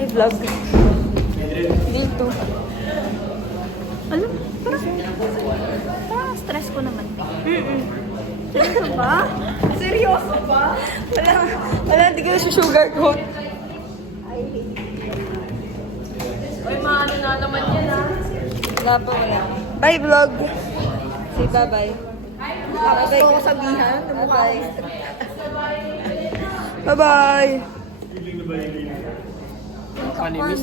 May vlog. Dito. Alam, parang stress ko naman. Seryoso ba? Seryoso ba? Wala, hindi ko na sugarcoat. Ay, maano na naman yan Wala pa, wala. Bye, vlog. Say bye-bye. Gusto ko sabihan. Bye-bye. Bye-bye. Animis.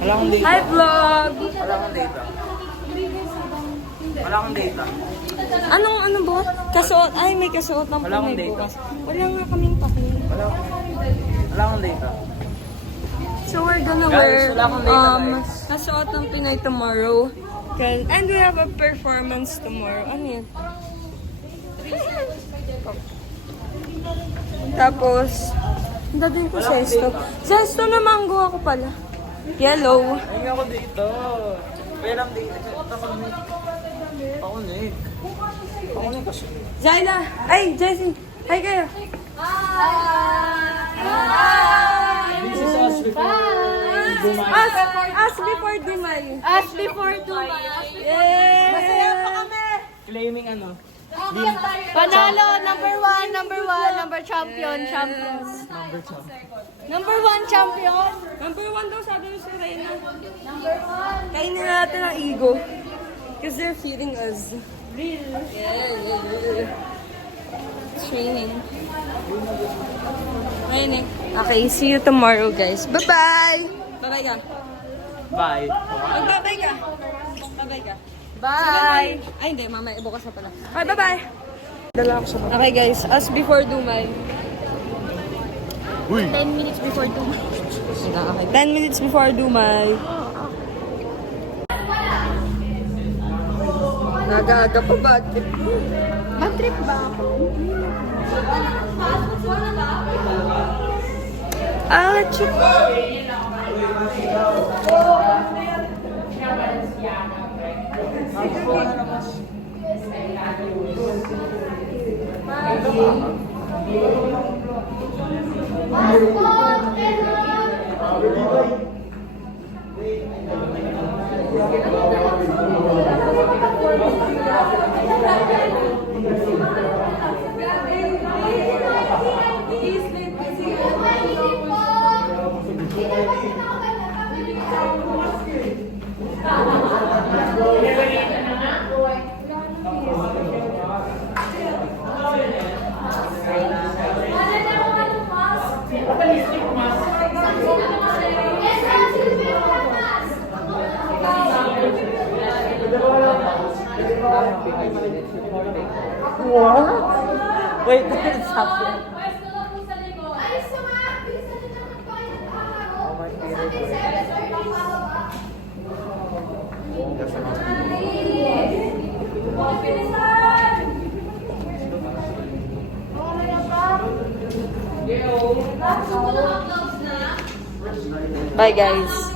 Wala akong data. Hi, vlog! Wala akong data. Wala akong data. Ano ba? Kasuot? Ay, may kasuot ng Wala akong Pinoy data. bukas. Wala nga kaming pake. Wala akong data. So, we're gonna Guys, wear wala akong data, guys. kasuot ng Pinoy tomorrow. And we have a performance tomorrow. Ano yan? Tapos, dadin ko zesto. Zesto na mango ako pala. Yellow. Ay, ako dito. Walang data. Ako, Nick. Ako, Nick. Kasi. Zaila! Ay, Jessie! Hi kayo! This is us before Dumay. Us before Dumay. As before Dubai. Yay! Masaya pa kami. Claiming ano? Panalo, number one, number champion. Number one champion. Number 1 daw sabi ni si Reyna. Kainin natin ang ego. Because they're feeding us. Real. Yeah. It's raining. Raining. Okay, see you tomorrow, guys. Bye-bye! Bye-bye ka. Bye. Mag-bye ka. Bye-bye ka. Bye. Ay, hindi. Mamaya, bukas na pala. Okay, bye-bye! Dala ako sa baba. Okay, guys. As before Dumay. Uy! 10 minutes before Dubai. Okay, 10 minutes before Dumay. Nagaga pa ba? Bad trip ba ako? I'll let you go. What? Wait, what's happening? Bye, guys.